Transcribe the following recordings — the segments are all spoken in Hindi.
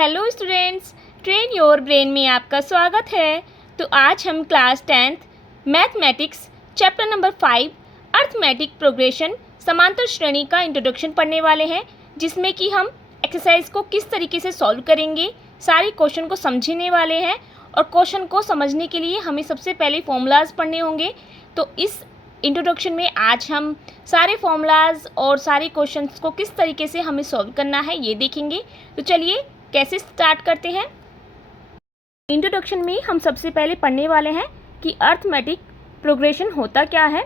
Hello students, train your brain में आपका स्वागत है। तो आज हम class 10th mathematics chapter number 5 arithmetic progression समांतर श्रेणी का इंट्रोडक्शन पढ़ने वाले हैं, जिसमें कि हम एक्सरसाइज को किस तरीके से सॉल्व करेंगे, सारे क्वेश्चन को समझने वाले हैं। और क्वेश्चन को समझने के लिए हमें सबसे पहले फॉर्मूलाज पढ़ने होंगे। तो इस इंट्रोडक्शन में आज हम सारे फॉर्मूलाज और सारे क्वेश्चंस को किस तरीके से हमें सॉल्व करना है ये देखेंगे। तो चलिए कैसे स्टार्ट करते हैं। इंट्रोडक्शन में हम सबसे पहले पढ़ने वाले हैं कि अर्थमेटिक प्रोग्रेशन होता क्या है।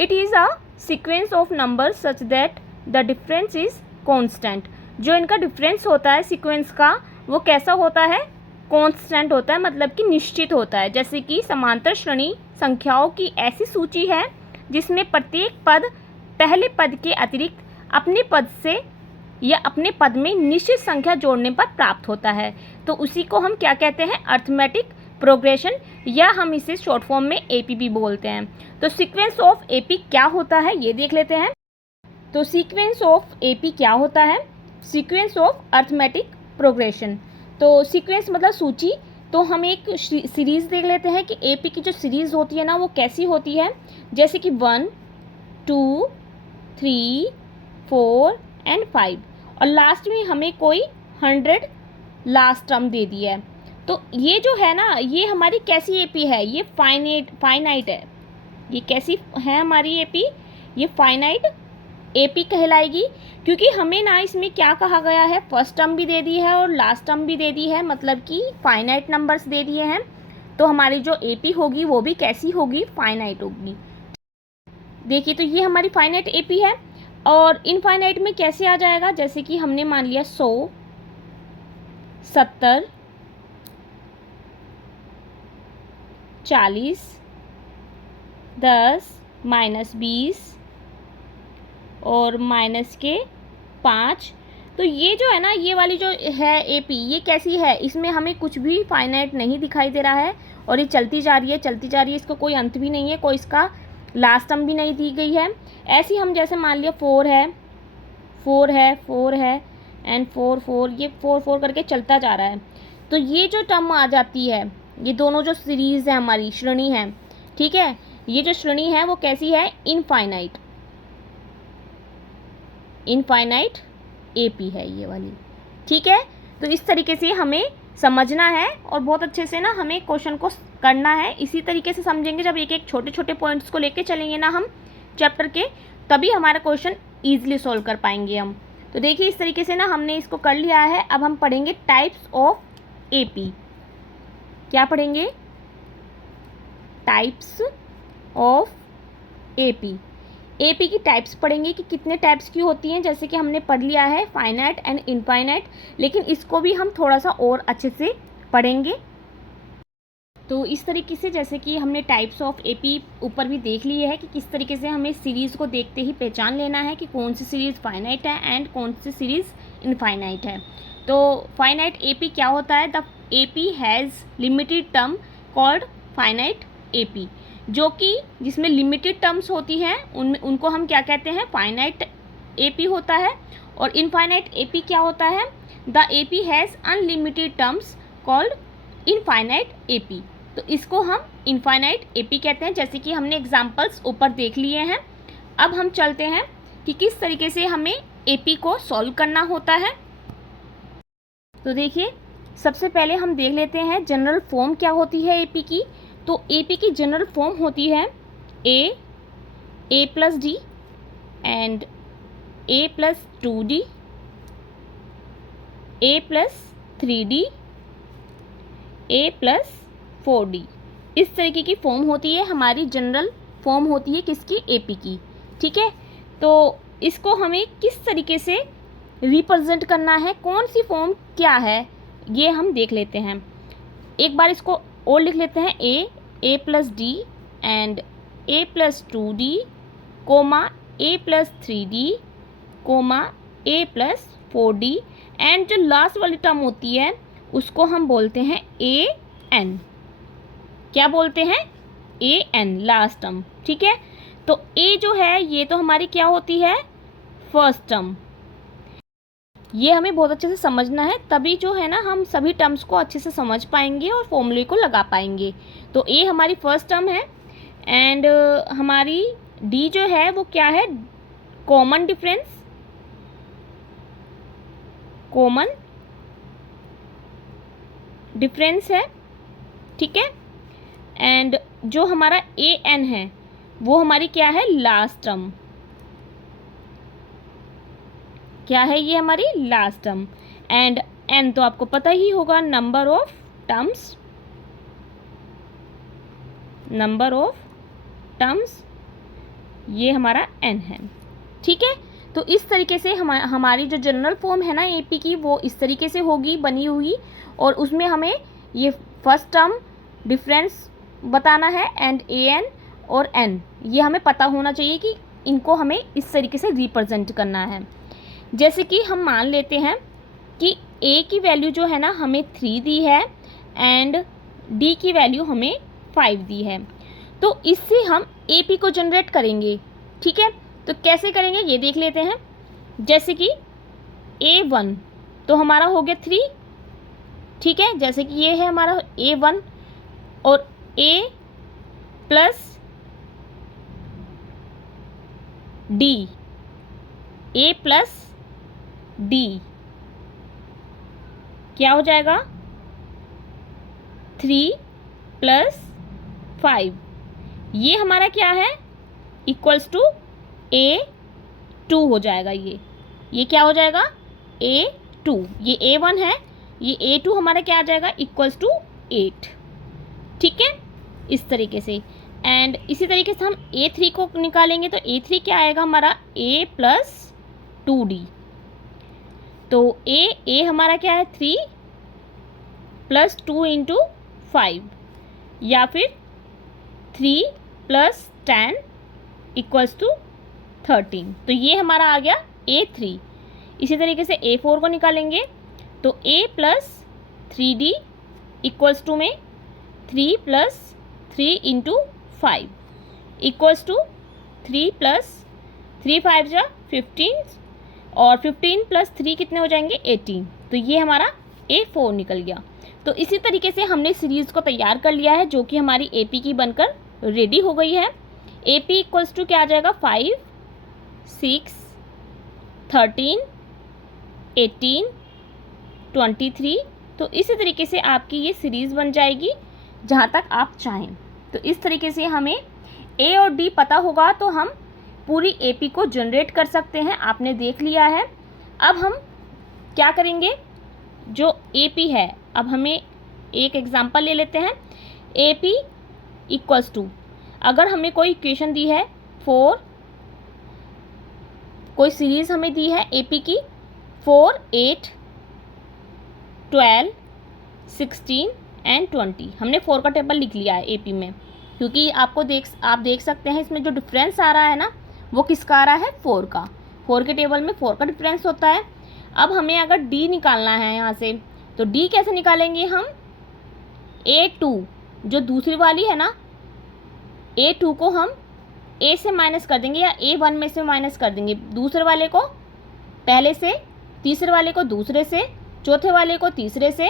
It is a sequence of numbers such that the difference is constant. जो इनका डिफरेंस होता है सीक्वेंस का, वो कैसा होता है, कांस्टेंट होता है, मतलब कि निश्चित होता है। जैसे कि समांतर श्रेणी संख्याओं की ऐसी सूची है जिसमें प्रत्येक पद पहले पद के अतिरिक्त अपने पद से या अपने पद में निश्चित संख्या जोड़ने पर प्राप्त होता है। तो उसी को हम क्या कहते हैं, अर्थमेटिक प्रोग्रेशन, या हम इसे शॉर्ट फॉर्म में एपी भी बोलते हैं। तो सीक्वेंस ऑफ एपी क्या होता है ये देख लेते हैं। तो सीक्वेंस ऑफ एपी क्या होता है, सीक्वेंस ऑफ अर्थमेटिक प्रोग्रेशन। तो सीक्वेंस मतलब सूची। तो हम एक सीरीज़ देख लेते हैं कि एपी की जो सीरीज़ होती है ना, वो कैसी होती है। जैसे कि 1, 2, 3, 4 एंड 5, और लास्ट में हमें कोई 100 लास्ट टर्म दे दिया है। तो ये जो है ना, ये हमारी कैसी एपी है, ये फाइनाइट है। ये कैसी है हमारी एपी, ये फाइनाइट एपी कहलाएगी, क्योंकि हमें ना इसमें क्या कहा गया है, फर्स्ट टर्म भी दे दी है और लास्ट टर्म भी दे दी है, मतलब कि फाइनाइट नंबर्स दे दिए हैं। तो हमारी जो एपी होगी वो भी कैसी होगी, फाइनाइट होगी। देखिए, तो ये हमारी फाइनाइट एपी है। और इनफाइनाइट में कैसे आ जाएगा, जैसे कि हमने मान लिया 100, 70, 40, 10, -20 और -5। तो ये जो है ना, ये वाली जो है एपी, ये कैसी है, इसमें हमें कुछ भी फाइनाइट नहीं दिखाई दे रहा है और ये चलती जा रही है, चलती जा रही है। इसको कोई अंत भी नहीं है, कोई इसका लास्ट टर्म भी नहीं दी गई है। ऐसी हम जैसे मान लिया 4 है, 4 है, 4 है एंड 4, 4, ये 4, 4 करके चलता जा रहा है। तो ये जो टर्म आ जाती है, ये दोनों जो सीरीज़ है हमारी, श्रेणी है, ठीक है, ये जो श्रेणी है वो कैसी है, इनफाइनाइट, इनफाइनाइट एपी है ये वाली, ठीक है। तो इस तरीके से हमें समझना है और बहुत अच्छे से ना हमें क्वेश्चन को करना है। इसी तरीके से समझेंगे, जब एक एक छोटे छोटे पॉइंट्स को लेके चलेंगे ना हम चैप्टर के, तभी हमारा क्वेश्चन ईजिली सॉल्व कर पाएंगे हम। तो देखिए, इस तरीके से ना हमने इसको कर लिया है। अब हम पढ़ेंगे टाइप्स ऑफ एपी। क्या पढ़ेंगे, टाइप्स ऑफ एपी। एपी की टाइप्स पढ़ेंगे कि कितने टाइप्स की होती हैं। जैसे कि हमने पढ़ लिया है फाइनाइट एंड इनफाइनाइट, लेकिन इसको भी हम थोड़ा सा और अच्छे से पढ़ेंगे। तो इस तरीके से, जैसे कि हमने टाइप्स ऑफ एपी ऊपर भी देख लिए है कि किस तरीके से हमें सीरीज़ को देखते ही पहचान लेना है कि कौन सी सीरीज़ फाइनाइट है एंड कौन सी सीरीज़ इनफाइनाइट है। तो फाइनाइट एपी क्या होता है, the AP has limited term called finite AP. जो कि जिसमें लिमिटेड टर्म्स होती हैं उनको हम क्या कहते हैं, फाइनाइट एपी होता है। और इनफाइनाइट एपी क्या होता है, the AP has unlimited terms called infinite AP. तो इसको हम इनफाइनाइट एपी कहते हैं, जैसे कि हमने एग्जांपल्स ऊपर देख लिए हैं। अब हम चलते हैं कि किस तरीके से हमें एपी को सॉल्व करना होता है। तो देखिए, सबसे पहले हम देख लेते हैं जनरल फॉर्म क्या होती है एपी की। तो एपी की जनरल फॉर्म होती है a plus d and a plus 2d, a plus 3d, a plus 4d। इस तरीके की फॉर्म होती है हमारी, जनरल फॉर्म होती है किसकी, एपी की, ठीक है। तो इसको हमें किस तरीके से रिप्रेजेंट करना है, कौन सी फॉर्म क्या है, ये हम देख लेते हैं। एक बार इसको और लिख लेते हैं, a plus d and a plus 2d, comma a plus 3d, comma a plus 4d, and जो लास्ट वाली टर्म होती है उसको हम बोलते हैं ए एन। क्या बोलते हैं, ए एन, लास्ट टर्म, ठीक है। तो ए जो है ये तो हमारी क्या होती है, फर्स्ट टर्म। ये हमें बहुत अच्छे से समझना है, तभी जो है ना हम सभी टर्म्स को अच्छे से समझ पाएंगे और फॉर्मूले को लगा पाएंगे। तो ए हमारी फर्स्ट टर्म है एंड हमारी डी जो है वो क्या है, कॉमन डिफरेंस, कॉमन डिफरेंस है, ठीक है। एंड जो हमारा ए एन है वो हमारी क्या है, लास्ट टर्म, क्या है ये हमारी लास्ट टर्म। एंड एन तो आपको पता ही होगा, number of terms, number of terms, ये हमारा एन है, ठीक है। तो इस तरीके से हमारी जो जनरल फॉर्म है ना एपी की वो इस तरीके से होगी बनी हुई, और उसमें हमें ये फर्स्ट टर्म डिफरेंस बताना है एंड ए एन और एन, ये हमें पता होना चाहिए कि इनको हमें इस तरीके से रिप्रेजेंट करना है। जैसे कि हम मान लेते हैं कि ए की वैल्यू जो है ना हमें 3 दी है एंड डी की वैल्यू हमें 5 दी है, तो इससे हम ए पी को जनरेट करेंगे, ठीक है। तो कैसे करेंगे ये देख लेते हैं। जैसे कि A1 तो हमारा हो गया 3, ठीक है। जैसे कि ये है हमारा A1 और A plus D, A plus D क्या हो जाएगा, 3 प्लस 5, ये हमारा क्या है, इक्वल्स टू A2 हो जाएगा। ये क्या हो जाएगा, A2, ये A1 है, ये A2 हमारा क्या आ जाएगा, इक्वल्स टू 8, ठीक है, इस तरीके से। एंड इसी तरीके से हम A3 को निकालेंगे, तो A3 क्या आएगा हमारा, A प्लस 2D, तो A हमारा क्या है, 3 प्लस 2 इंटू 5, या फिर 3 प्लस 10 इक्वल्स टू 13, तो ये हमारा आ गया A3। इसी तरीके से A4 को निकालेंगे, तो A plus 3D equals to में 3 plus 3 into 5 equals to 3 plus 3 5 जा 15, और 15 प्लस 3 कितने हो जाएंगे, 18, तो ये हमारा A4 निकल गया। तो इसी तरीके से हमने सीरीज़ को तैयार कर लिया है, जो कि हमारी AP की बनकर रेडी हो गई है। AP इक्वल्स टू क्या आ जाएगा, 5 6 13 18 23, तो इसी तरीके से आपकी ये सीरीज़ बन जाएगी जहाँ तक आप चाहें। तो इस तरीके से हमें A और D पता होगा तो हम पूरी AP को जनरेट कर सकते हैं, आपने देख लिया है। अब हम क्या करेंगे, जो AP है, अब हमें एक एग्जांपल ले लेते हैं। AP इक्वल्स टू, अगर हमें कोई इक्वेशन दी है 4, कोई सीरीज़ हमें दी है AP की 4 8 12 16 एंड 20, हमने 4 का टेबल लिख लिया है AP में, क्योंकि आप देख सकते हैं इसमें जो डिफरेंस आ रहा है ना वो किसका आ रहा है, 4 का। 4 के टेबल में 4 का डिफरेंस होता है। अब हमें अगर D निकालना है यहाँ से, तो D कैसे निकालेंगे हम, A2 जो दूसरी वाली है ना, A2 को हम A से माइनस कर देंगे या A1 में से माइनस कर देंगे, दूसरे वाले को पहले से, तीसरे वाले को दूसरे से, चौथे वाले को तीसरे से,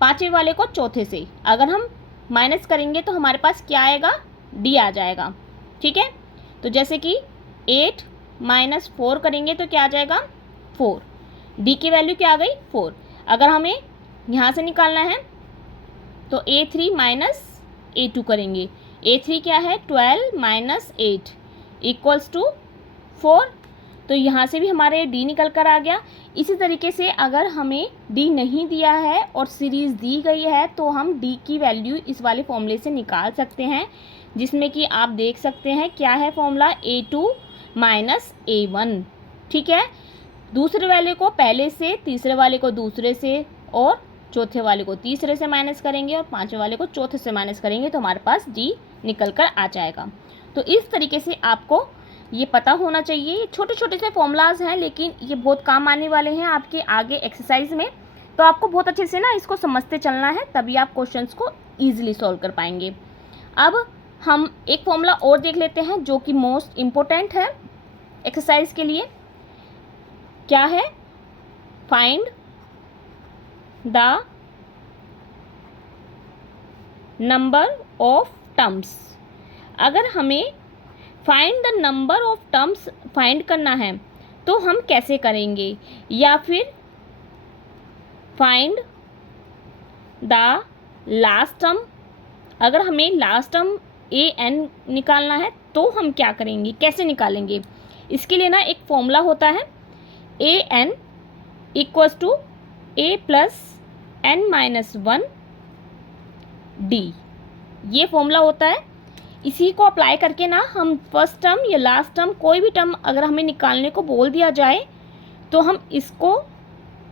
पांचवें वाले को चौथे से। अगर हम माइनस करेंगे तो हमारे पास क्या आएगा, D आ जाएगा, ठीक है। तो जैसे कि 8 माइनस 4 करेंगे तो क्या आ जाएगा, 4, D की वैल्यू क्या आ गई, 4। अगर हमें यहाँ से निकालना है तो A3 माइनस A2 करेंगे, A3 क्या है, 12 माइनस 8 इक्वल्स टू 4, तो यहाँ से भी हमारे D निकल कर आ गया। इसी तरीके से अगर हमें D नहीं दिया है और सीरीज़ दी गई है तो हम D की वैल्यू इस वाले फॉर्मूले से निकाल सकते हैं, जिसमें कि आप देख सकते हैं क्या है फॉर्मूला, A2 माइनस A1, ठीक है। दूसरे वाले को पहले से, तीसरे वाले को दूसरे से, और चौथे वाले को तीसरे से माइनस करेंगे, और पांचवें वाले को चौथे से माइनस करेंगे, तो हमारे पास D निकल कर आ जाएगा। तो इस तरीके से आपको ये पता होना चाहिए। ये छोटे छोटे से फॉर्मूलाज हैं, लेकिन ये बहुत काम आने वाले हैं आपके आगे एक्सरसाइज में, तो आपको बहुत अच्छे से ना इसको समझते चलना है, तभी आप क्वेश्चंस को ईजिली सॉल्व कर पाएंगे। अब हम एक फॉर्मूला और देख लेते हैं जो कि मोस्ट इम्पोर्टेंट है एक्सरसाइज के लिए। क्या है, find the number of terms. अगर हमें find the number of terms find करना है तो हम कैसे करेंगे, या फिर फाइंड द लास्ट टर्म। अगर हमें लास्ट टर्म ए एन निकालना है तो हम क्या करेंगे, कैसे निकालेंगे। इसके लिए ना एक फॉर्मूला होता है, a n equals to a plus n minus 1 d, ये फॉर्मूला होता है। इसी को अप्लाई करके ना हम फर्स्ट टर्म या लास्ट टर्म कोई भी टर्म अगर हमें निकालने को बोल दिया जाए तो हम इसको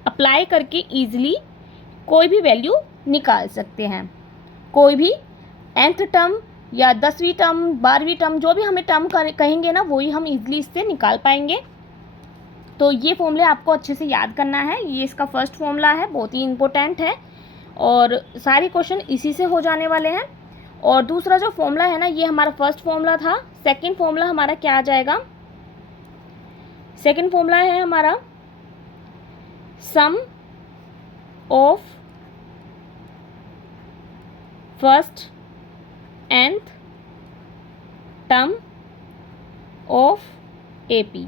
अप्लाई करके ईजिली कोई भी वैल्यू निकाल सकते हैं। कोई भी nth टर्म या 10वीं टर्म 12वीं टर्म जो भी हमें टर्म कहेंगे ना वही हम ईजिली इससे निकाल पाएंगे। तो ये फॉर्मूला आपको अच्छे से याद करना है। ये इसका फर्स्ट फॉर्मूला है, बहुत ही इम्पोर्टेंट है और सारे क्वेश्चन इसी से हो जाने वाले हैं। और दूसरा जो फॉर्मूला है ना, ये हमारा फर्स्ट फॉर्मूला था। सेकंड फॉर्मूला हमारा क्या आ जाएगा, सेकंड फॉर्मूला है हमारा sum of first nth term of AP.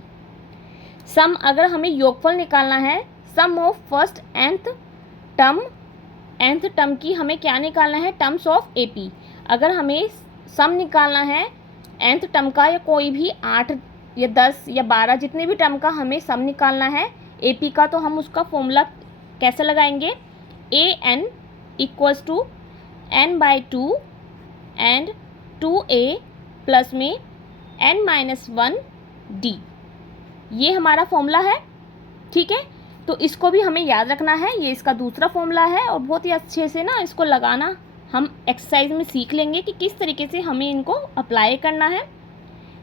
Sum, अगर हमें योगफल निकालना है, sum of first nth term की हमें क्या निकालना है, टर्म्स ऑफ एपी। अगर हमें सम निकालना है nth टर्म का या कोई भी 8 या 10 या 12 जितने भी टर्म का हमें सम निकालना है एपी का, तो हम उसका फॉर्मूला कैसे लगाएंगे, a n equals to n by 2 and 2a plus में n माइनस 1 डी, ये हमारा फॉर्मूला है। ठीक है, तो इसको भी हमें याद रखना है। ये इसका दूसरा फॉर्मूला है और बहुत ही अच्छे से ना इसको लगाना हम एक्सरसाइज में सीख लेंगे कि किस तरीके से हमें इनको अप्लाई करना है।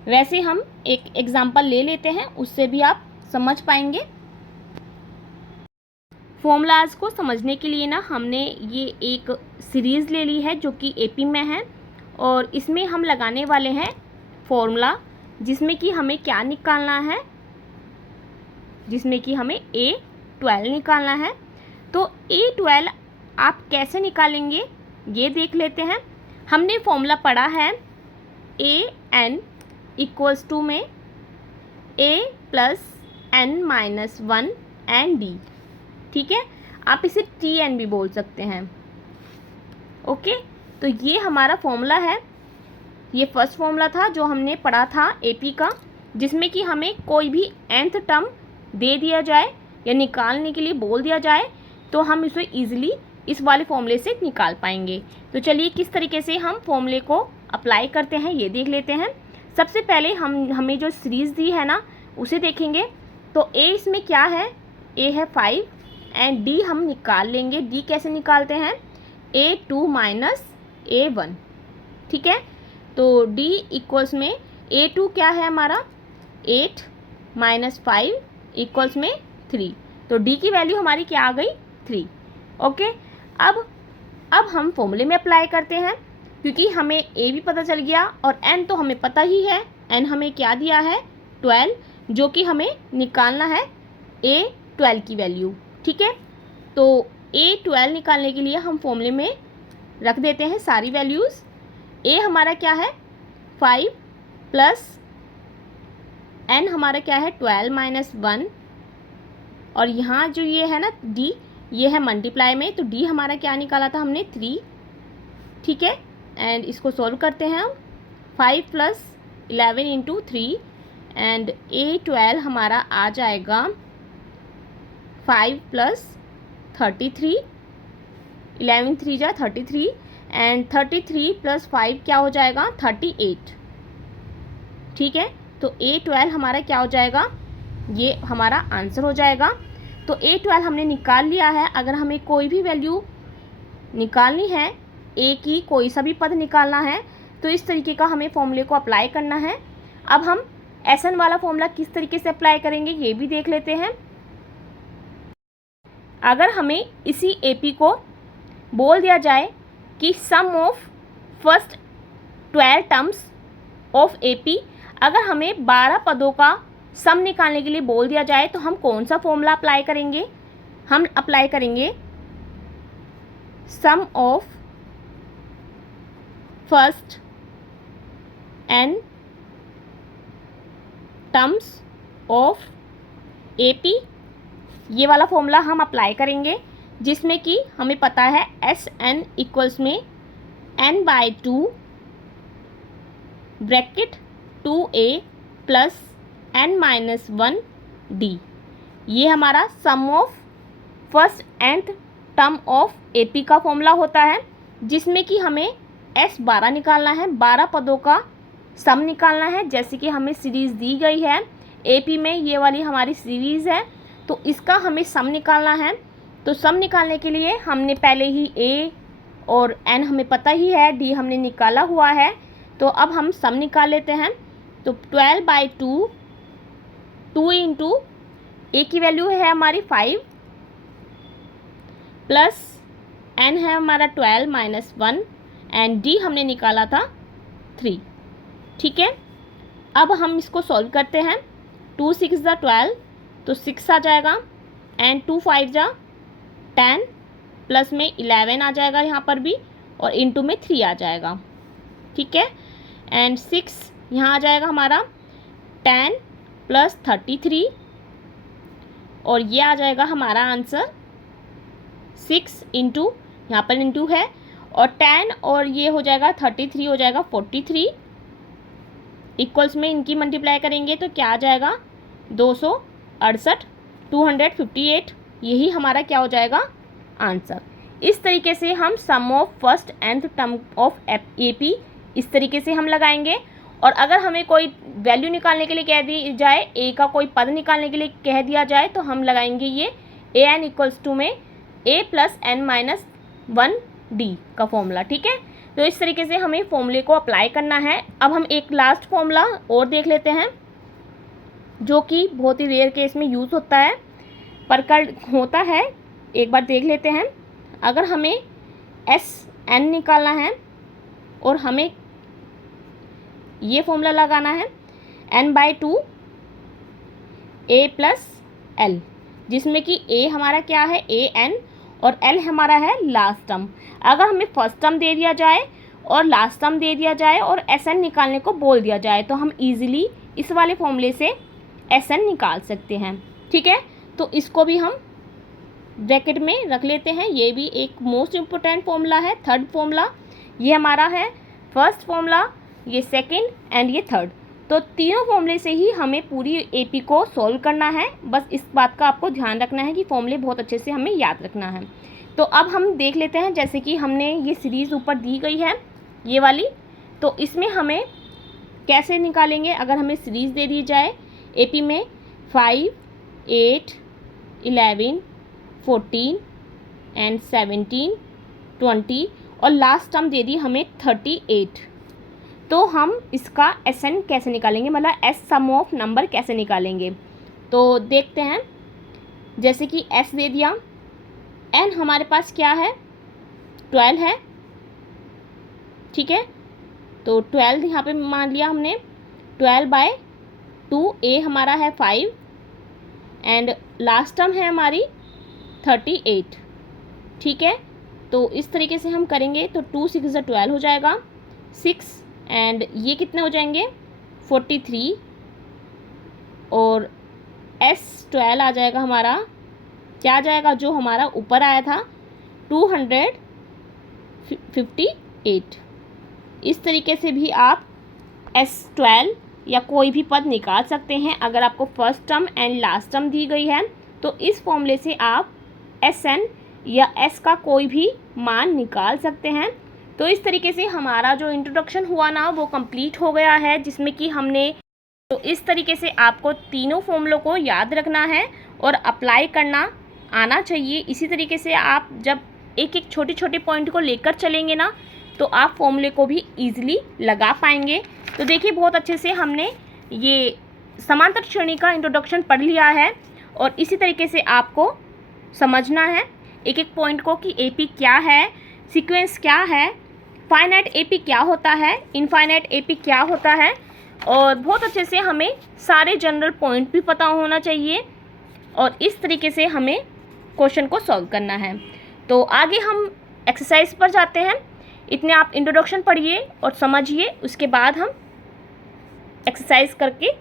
वैसे हम एक एग्जांपल ले लेते हैं, उससे भी आप समझ पाएंगे। फॉर्मूलाज को समझने के लिए ना हमने ये एक सीरीज़ ले ली है जो कि एपी में है और इसमें हम लगाने वाले हैं फॉर्मूला, जिसमें कि हमें क्या निकालना है, जिसमें कि हमें A12 निकालना है। तो A12 आप कैसे निकालेंगे ये देख लेते हैं। हमने फॉर्मूला पढ़ा है AN इक्वल्स टू में A plus N minus 1 and D। ठीक है, आप इसे TN भी बोल सकते हैं। ओके, तो ये हमारा फॉर्मूला है। ये फर्स्ट फॉर्मूला था जो हमने पढ़ा था एपी का, जिसमें कि हमें कोई भी nth टर्म दे दिया जाए या निकालने के लिए बोल दिया जाए तो हम इसे ईजिली इस वाले फॉर्मूले से निकाल पाएंगे। तो चलिए किस तरीके से हम फॉर्मूले को अप्लाई करते हैं ये देख लेते हैं। सबसे पहले हमें जो सीरीज़ दी है ना उसे देखेंगे। तो ए इसमें क्या है, ए है 5 एंड डी हम निकाल लेंगे। डी कैसे निकालते हैं, A2 माइनस A1। ठीक है, तो D इक्वल्स में A2 क्या है हमारा 8 माइनस 5 इक्वल्स में 3। तो D की वैल्यू हमारी क्या आ गई 3। ओके, अब हम फॉर्मूले में अप्लाई करते हैं, क्योंकि हमें A भी पता चल गया और N तो हमें पता ही है। N हमें क्या दिया है 12, जो कि हमें निकालना है A12 की वैल्यू। ठीक है, तो A12 निकालने के लिए हम फॉर्मूले में रख देते हैं सारी वैल्यूज़। A हमारा क्या है 5 प्लस N हमारा क्या है 12 माइनस 1 और यहाँ जो ये है ना D, ये है मल्टीप्लाई में, तो D हमारा क्या निकाला था हमने 3। ठीक है, एंड इसको सॉल्व करते हैं हम। 5 प्लस 11 इंटू 3 एंड A12 हमारा आ जाएगा 5 प्लस 33, 11 3 जा 33 एंड 33 प्लस 5 क्या हो जाएगा 38। ठीक है, तो A12 हमारा क्या हो जाएगा, ये हमारा आंसर हो जाएगा। तो A12 हमने निकाल लिया है। अगर हमें कोई भी वैल्यू निकालनी है, A की कोई सा भी पद निकालना है, तो इस तरीके का हमें फॉर्मूले को अप्लाई करना है। अब हम SN वाला फॉर्मूला किस तरीके से अप्लाई करेंगे ये भी देख लेते हैं। अगर हमें इसी AP को बोल दिया जाए कि sum of first 12 terms of AP, अगर हमें 12 पदों का सम निकालने के लिए बोल दिया जाए तो हम कौन सा फॉर्मूला अप्लाई करेंगे हम अप्लाई करेंगे sum of first n terms of AP, ये वाला फॉर्मूला हम अप्लाई करेंगे, जिसमें कि हमें पता है एस एन इक्वल्स में n by 2 bracket 2a plus n minus 1 d, ये हमारा sum of first nth term of AP का फॉर्मूला होता है, जिसमें कि हमें S12 निकालना है, 12 पदों का सम निकालना है। जैसे कि हमें सीरीज़ दी गई है AP में, ये वाली हमारी सीरीज़ है, तो इसका हमें सम निकालना है। तो सम निकालने के लिए हमने पहले ही A और N हमें पता ही है, D हमने निकाला हुआ है, तो अब हम सम निकाल लेते हैं। तो 12 बाई 2, 2 इंटू A की वैल्यू है हमारी 5 प्लस N है हमारा 12 माइनस 1 एंड D हमने निकाला था 3। ठीक है, अब हम इसको सॉल्व करते हैं। 2 6 ज़ा 12, तो 6 आ जाएगा एंड 2 5 ज़ा 10 प्लस में 11 आ जाएगा यहाँ पर भी, और इंटू में 3 आ जाएगा। ठीक है, एंड 6 यहाँ आ जाएगा हमारा 10 प्लस 33, और ये आ जाएगा हमारा आंसर 6 इंटू, यहाँ पर इंटू है, और 10 और ये हो जाएगा 33 हो जाएगा 43, इक्वल्स में इनकी मल्टीप्लाई करेंगे तो क्या आ जाएगा 268, 258, यही हमारा क्या हो जाएगा आंसर। इस तरीके से हम sum of first nth term of AP इस तरीके से हम लगाएंगे। और अगर हमें कोई वैल्यू निकालने के लिए कह दी जाए, A का कोई पद निकालने के लिए कह दिया जाए, तो हम लगाएंगे ये AN इक्वल्स टू में A plus N minus 1 D का फॉर्मूला। ठीक है, तो इस तरीके से हमें फॉर्मूले को अप्लाई करना है। अब हम एक लास्ट फॉर्मूला और देख लेते हैं, जो कि बहुत ही रेयर केस में यूज़ होता है, पर कल होता है, एक बार देख लेते हैं। अगर हमें SN निकालना है और हमें ये फॉर्मूला लगाना है n by 2 A plus L, जिसमें कि A हमारा क्या है AN और L हमारा है लास्ट टर्म। अगर हमें फर्स्ट टर्म दे दिया जाए और लास्ट टर्म दे दिया जाए और SN निकालने को बोल दिया जाए, तो हम इजीली इस वाले फॉर्मूले से SN निकाल सकते हैं। ठीक है, तो इसको भी हम ब्रैकेट में रख लेते हैं। ये भी एक मोस्ट इम्पोर्टेंट फॉर्मूला है, थर्ड फॉर्मूला ये हमारा है, फर्स्ट फॉर्मूला ये सेकंड एंड ये थर्ड। तो तीनों फॉर्मूले से ही हमें पूरी AP को सॉल्व करना है। बस इस बात का आपको ध्यान रखना है कि फॉर्मूले बहुत अच्छे से हमें याद रखना है। तो अब हम देख लेते हैं, जैसे कि हमने ये सीरीज़ ऊपर दी गई है ये वाली, तो इसमें हमें कैसे निकालेंगे। अगर हमें सीरीज़ दे दी जाए AP में 5, 8, 11, 14 एंड 17, 20 और लास्ट टर्म दे दी हमें 38, तो हम इसका SN कैसे निकालेंगे, मतलब S सम ऑफ नंबर कैसे निकालेंगे। तो देखते हैं, जैसे कि S दे दिया, N हमारे पास क्या है 12 है। ठीक है, तो 12 यहाँ पे मान लिया हमने, 12 बाय 2 A हमारा है 5 एंड लास्ट टर्म है हमारी 38। ठीक है, तो इस तरीके से हम करेंगे तो 2 6 ज़ा 12 हो जाएगा, 6 एंड ये कितने हो जाएंगे 43, और S12 आ जाएगा हमारा, क्या आ जाएगा जो हमारा ऊपर आया था 258। इस तरीके से भी आप S12 या कोई भी पद निकाल सकते हैं। अगर आपको first term and last term दी गई है, तो इस फॉर्मूले से आप SN या S का कोई भी मान निकाल सकते हैं। तो इस तरीके से हमारा जो इंट्रोडक्शन हुआ ना, वो कंप्लीट हो गया है, जिसमें कि हमने, तो इस तरीके से आपको तीनों फॉर्मूलों को याद रखना है और अप्लाई करना आना चाहिए। इसी तरीके से आप जब एक एक छोटे छोटे पॉइंट को लेकर चलेंगे ना, तो आप फॉर्मूले को भी ईजिली लगा पाएंगे। तो देखिए, बहुत अच्छे से हमने ये समांतर श्रेणी का इंट्रोडक्शन पढ़ लिया है, और इसी तरीके से आपको समझना है एक एक पॉइंट को कि AP क्या है, सीक्वेंस क्या है, फाइनाइट AP क्या होता है, इनफाइनाइट AP क्या होता है, और बहुत अच्छे से हमें सारे जनरल पॉइंट भी पता होना चाहिए। और इस तरीके से हमें क्वेश्चन को सॉल्व करना है। तो आगे हम एक्सरसाइज पर जाते हैं। इतने आप इंट्रोडक्शन पढ़िए और समझिए, उसके बाद हम एक्सरसाइज करके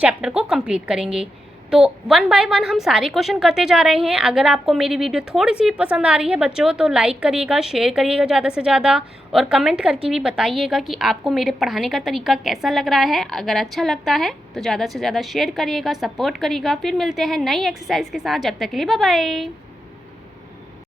चैप्टर को कंप्लीट करेंगे। तो 1 बाय 1 हम सारे क्वेश्चन करते जा रहे हैं। अगर आपको मेरी वीडियो थोड़ी सी भी पसंद आ रही है बच्चों, तो लाइक करिएगा, शेयर करिएगा ज़्यादा से ज़्यादा, और कमेंट करके भी बताइएगा कि आपको मेरे पढ़ाने का तरीका कैसा लग रहा है। अगर अच्छा लगता है तो ज़्यादा से ज़्यादा शेयर करिएगा, सपोर्ट करिएगा। फिर मिलते हैं नई एक्सरसाइज के साथ। जब तक के लिए बाय बाय।